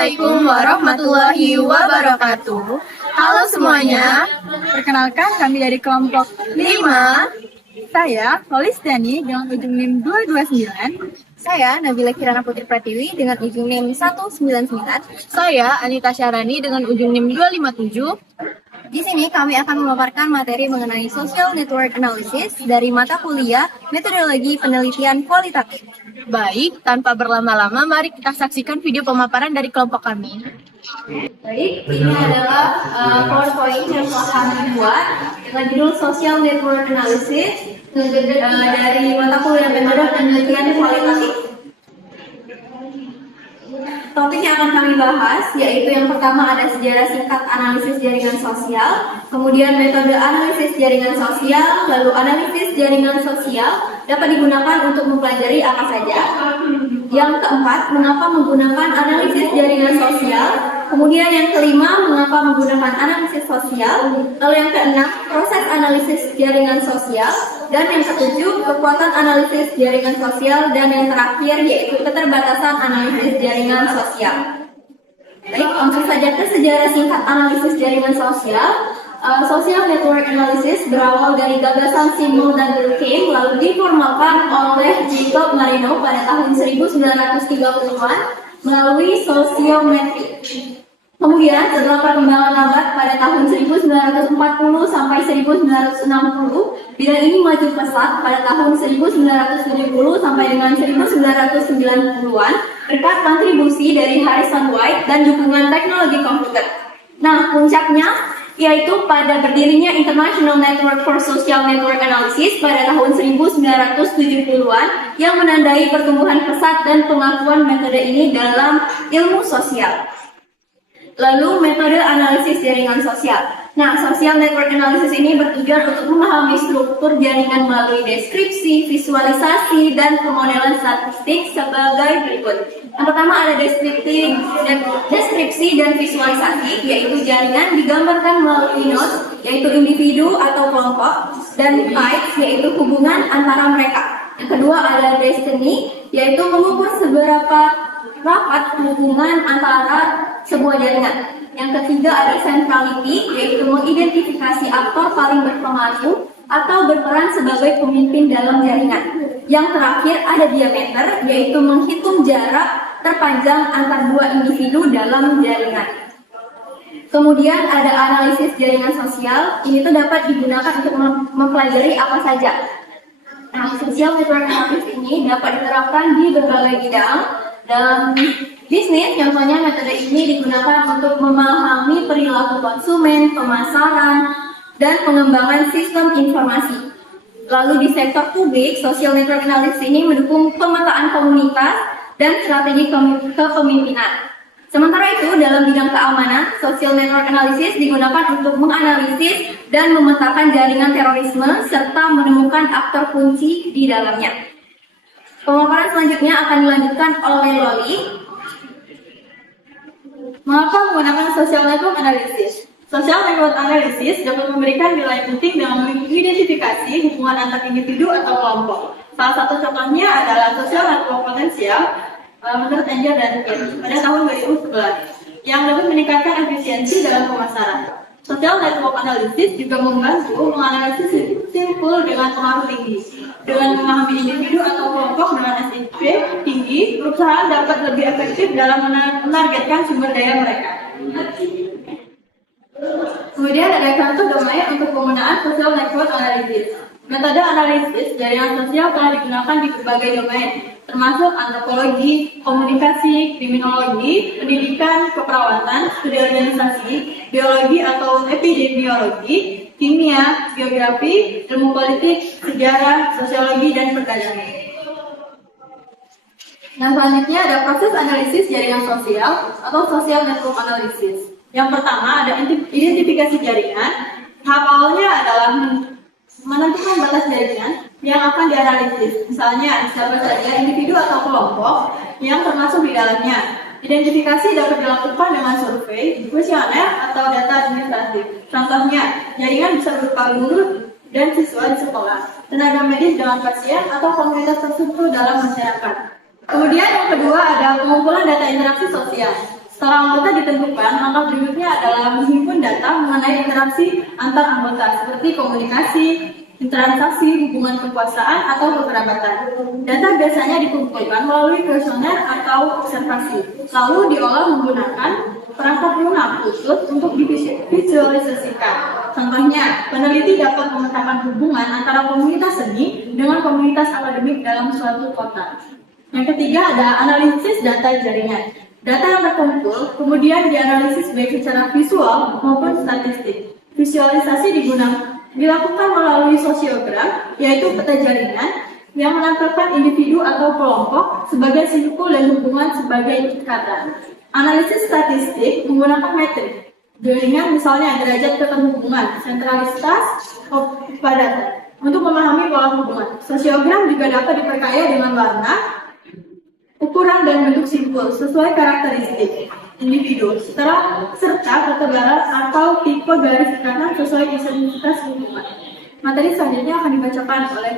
Assalamualaikum warahmatullahi wabarakatuh. Halo semuanya. Perkenalkan kami dari kelompok 5. saya, Holistiani dengan ujung NIM 229. Saya, Nabila Kirana Putri Pratiwi dengan ujung NIM 199. Saya, Anita Syarani dengan ujung NIM 257. Di sini kami akan memaparkan materi mengenai Social Network Analysis dari mata kuliah Metodologi Penelitian Kualitatif. Baik, tanpa berlama-lama, mari kita saksikan video pemaparan dari kelompok kami. Baik, ini adalah PowerPoint yang telah kami buat dengan judul Social Network Analysis dari mata kuliah Metode Penelitian Kualitatif. Topik yang akan kami bahas yaitu yang pertama ada sejarah singkat analisis jaringan sosial, kemudian metode analisis jaringan sosial, lalu analisis jaringan sosial dapat digunakan untuk mempelajari apa saja. Yang keempat, mengapa menggunakan analisis jaringan sosial. Kemudian yang kelima, mengapa menggunakan analisis sosial. Lalu yang keenam, proses analisis jaringan sosial. Dan yang ketujuh, kekuatan analisis jaringan sosial. Dan yang terakhir yaitu keterbatasan analisis jaringan sosial. Baik, langsung saja ke sejarah singkat analisis jaringan sosial. Social Network Analysis berawal dari gagasan Simon dan Durkheim lalu diformalkan oleh Jacob Marino pada tahun 1930-an melalui sosiometri. Kemudian setelah perkembangan lambat pada tahun 1940 sampai 1960, bidang ini maju pesat pada tahun 1970 sampai dengan 1990-an berkat kontribusi dari Harrison White dan dukungan teknologi komputer. Nah, puncaknya yaitu pada berdirinya International Network for Social Network Analysis pada tahun 1970-an yang menandai pertumbuhan pesat dan pengakuan metode ini dalam ilmu sosial. Lalu metode analisis jaringan sosial. Nah, social network analysis ini bertujuan untuk memahami struktur jaringan melalui deskripsi, visualisasi, dan pemodelan statistik sebagai berikut. Yang pertama ada deskripsi dan visualisasi, yaitu jaringan digambarkan melalui nodes, yaitu individu atau kelompok, dan types, yaitu hubungan antara mereka. Yang kedua ada destiny, yaitu mengukur seberapa rapat hubungan antara sebuah jaringan. Yang ketiga ada centrality, yaitu mengidentifikasi aktor paling berpengaruh atau berperan sebagai pemimpin dalam jaringan. Yang terakhir ada diameter, yaitu menghitung jarak terpanjang antar dua individu dalam jaringan. Kemudian ada analisis jaringan sosial, ini tuh dapat digunakan untuk mempelajari apa saja. Nah, social network analysis ini dapat diterapkan di berbagai bidang. Dalam bisnis, contohnya metode ini digunakan untuk memahami perilaku konsumen, pemasaran, dan pengembangan sistem informasi. Lalu di sektor publik, social network analysis ini mendukung pemetaan komunitas dan strategi kepemimpinan. Sementara itu, dalam bidang keamanan, social network analysis digunakan untuk menganalisis dan memetakan jaringan terorisme serta menemukan aktor kunci di dalamnya. Pemaparan selanjutnya akan dilanjutkan oleh Loli. Mengapa menggunakan social network analysis? Social network analysis dapat memberikan nilai penting dalam mengidentifikasi hubungan antar individu atau kelompok. Salah satu contohnya adalah social network potensial menurut Angel dan Kim pada tahun 2011 yang dapat meningkatkan efisiensi dalam pemasaran. Social network analysis juga membantu menganalisis simpul dengan pengaruh tinggi. Dengan memahami individu atau kelompok dengan SIP tinggi, perusahaan dapat lebih efektif dalam menargetkan sumber daya mereka. Kemudian ada contoh domain untuk penggunaan social network analysis. Metode analisis jaringan sosial telah digunakan di berbagai domain, termasuk antropologi, komunikasi, kriminologi, pendidikan, keperawatan, studi organisasi, biologi atau epidemiologi, kimia, geografi, ilmu politik, sejarah, sosiologi, dan perdagangan. Nah, selanjutnya ada proses analisis jaringan sosial atau social network analysis. Yang pertama ada identifikasi jaringan. Tahap awalnya adalah menentukan batas jaringan yang akan dianalisis. Misalnya, siapa saja individu atau kelompok yang termasuk di dalamnya. Identifikasi dapat dilakukan dengan survei, kuesioner, atau data administratif. Contohnya, jaringan bisa berupa guru dan siswa di sekolah, tenaga medis dengan pasien, atau komunitas tertentu dalam masyarakat. Kemudian yang kedua ada pengumpulan data interaksi sosial. Setelah anggota ditentukan, langkah berikutnya adalah menghimpun data mengenai interaksi antar anggota seperti komunikasi, transaksi, hubungan kekuasaan, atau kekerabatan. Data biasanya dikumpulkan melalui kuesioner atau observasi, lalu diolah menggunakan perangkat lunak khusus untuk divisualisasikan. Contohnya, peneliti dapat memetakan hubungan antara komunitas seni dengan komunitas akademik dalam suatu kota. Yang ketiga ada analisis data jaringan. Data yang terkumpul kemudian dianalisis baik secara visual maupun statistik. Visualisasi dilakukan melalui sosiogram, yaitu peta jaringan yang menampilkan individu atau kelompok sebagai simpul dan hubungan sebagai ikatan. Analisis statistik menggunakan metrik jaringan, misalnya derajat keterhubungan, sentralitas, kepadatan, untuk memahami pola hubungan. Sosiogram juga dapat diperkaya dengan warna, ukuran dan bentuk simpul sesuai karakteristik individu, serta ketebalan atau tipe garis ikatan sesuai intensitas hubungan. Materi selanjutnya akan dibacakan oleh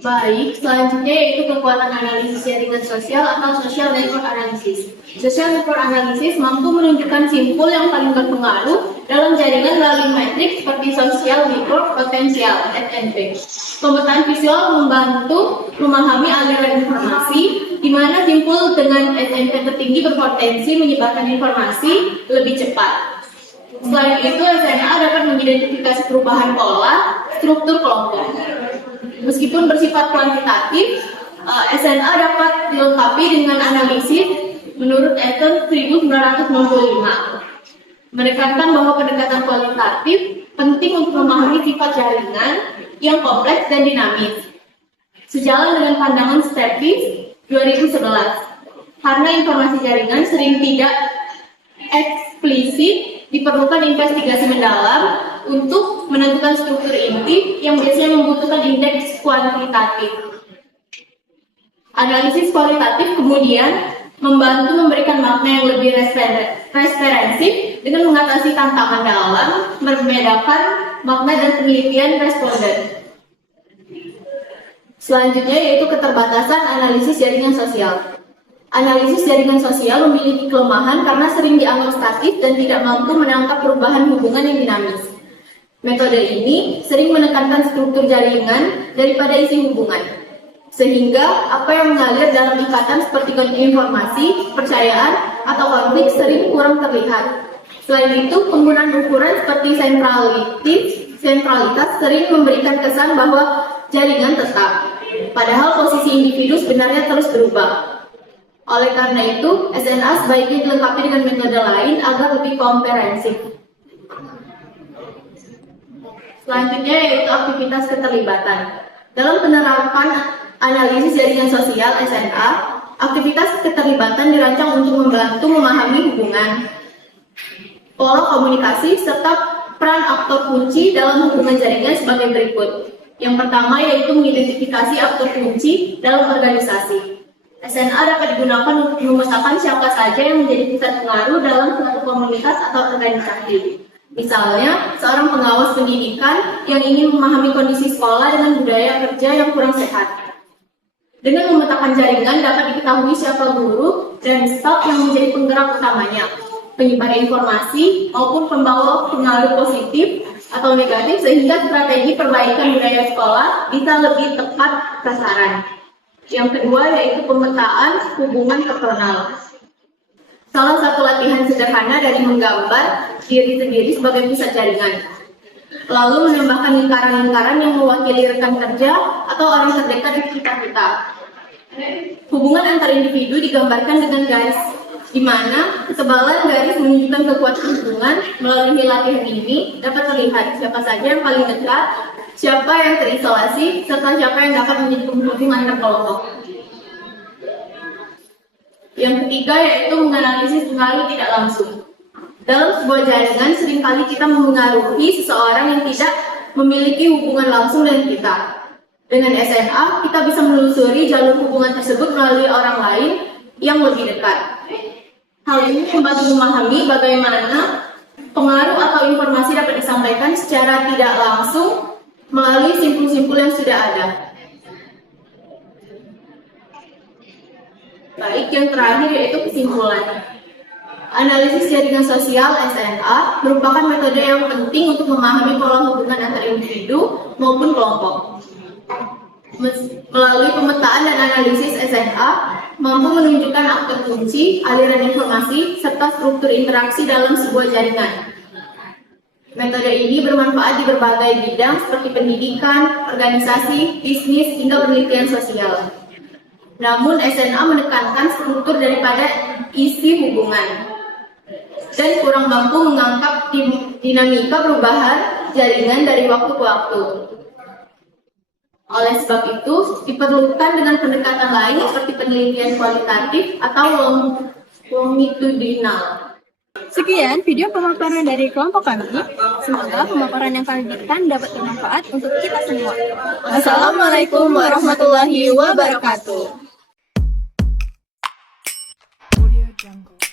Baik, selanjutnya yaitu kekuatan analisis jaringan sosial atau social network analysis. Social network analysis mampu menunjukkan simpul yang paling berpengaruh dalam jaringan melalui metrik seperti social network potensial (SNP). Pemetaan visual membantu memahami aliran informasi, di mana simpul dengan SNP tertinggi berpotensi menyebarkan informasi lebih cepat. Selain itu, SNA dapat mengidentifikasi perubahan pola struktur kelompok. Meskipun bersifat kuantitatif, SNA dapat dilengkapi dengan analisis menurut Eaton 1965. Menekankan bahwa pendekatan kualitatif penting untuk memahami sifat jaringan yang kompleks dan dinamis. Sejalan dengan pandangan Stepis 2011, karena informasi jaringan sering tidak eksplisit, diperlukan investigasi mendalam untuk menentukan struktur inti yang biasanya membutuhkan indeks kuantitatif. Analisis kualitatif kemudian membantu memberikan makna yang lebih referensif dengan mengatasi tantangan dalam membedakan makna dan penelitian responden. Selanjutnya yaitu keterbatasan analisis jaringan sosial. Analisis jaringan sosial memiliki kelemahan karena sering dianggap statis dan tidak mampu menangkap perubahan hubungan yang dinamis. Metode ini sering menekankan struktur jaringan daripada isi hubungan, sehingga apa yang mengalir dalam ikatan seperti informasi, kepercayaan, atau konflik sering kurang terlihat. Selain itu, penggunaan ukuran seperti sentralitas sering memberikan kesan bahwa jaringan tetap, padahal posisi individu sebenarnya terus berubah. Oleh karena itu, SNA sebaiknya dilengkapi dengan metode lain agar lebih komprehensif. Selanjutnya yaitu aktivitas keterlibatan. Dalam penerapan analisis jaringan sosial SNA, aktivitas keterlibatan dirancang untuk membantu memahami hubungan, pola komunikasi, serta peran aktor kunci dalam hubungan jaringan sebagai berikut. Yang pertama yaitu mengidentifikasi aktor kunci dalam organisasi. SNA dapat digunakan untuk memetakan siapa saja yang menjadi pusat pengaruh dalam suatu komunitas atau organisasi. Misalnya, seorang pengawas pendidikan yang ingin memahami kondisi sekolah dengan budaya kerja yang kurang sehat. Dengan memetakan jaringan dapat diketahui siapa guru dan staf yang menjadi penggerak utamanya, penyebar informasi maupun pembawa pengaruh positif atau negatif sehingga strategi perbaikan budaya sekolah bisa lebih tepat sasaran. Yang kedua yaitu pemetaan hubungan personal. Salah satu latihan sederhana dari menggambar diri sendiri sebagai pusat jaringan. Lalu menambahkan lingkaran-lingkaran yang mewakili rekan kerja atau orang terdekat di sekitar kita. Hubungan antar individu digambarkan dengan garis, di mana ketebalan garis menunjukkan kekuatan hubungan. Melalui latihan ini dapat terlihat siapa saja yang paling dekat, siapa yang terisolasi, serta siapa yang dapat menjadi penghubung antar kelompok. Yang ketiga yaitu menganalisis pengaruh tidak langsung. Dalam sebuah jaringan seringkali kita memengaruhi seseorang yang tidak memiliki hubungan langsung dengan kita. Dengan SNA, kita bisa menelusuri jalur hubungan tersebut melalui orang lain yang lebih dekat. Hal ini membantu memahami bagaimana pengaruh atau informasi dapat disampaikan secara tidak langsung melalui simpul-simpul yang sudah ada. Baik, yang terakhir yaitu kesimpulan. Analisis jaringan sosial (SNA) merupakan metode yang penting untuk memahami pola hubungan antar individu maupun kelompok. Melalui pemetaan dan analisis SNA, mampu menunjukkan aktor kunci, aliran informasi, serta struktur interaksi dalam sebuah jaringan. Metode ini bermanfaat di berbagai bidang seperti pendidikan, organisasi, bisnis, hingga penelitian sosial. Namun, SNA menekankan struktur daripada isi hubungan dan kurang mampu mengangkat dinamika perubahan jaringan dari waktu ke waktu. Oleh sebab itu, diperlukan dengan pendekatan lain seperti penelitian kualitatif atau longitudinal. Sekian video pemaparan dari kelompok kami. Semoga pemaparan yang kami berikan dapat bermanfaat untuk kita semua. Assalamualaikum warahmatullahi wabarakatuh. Audio Jungle.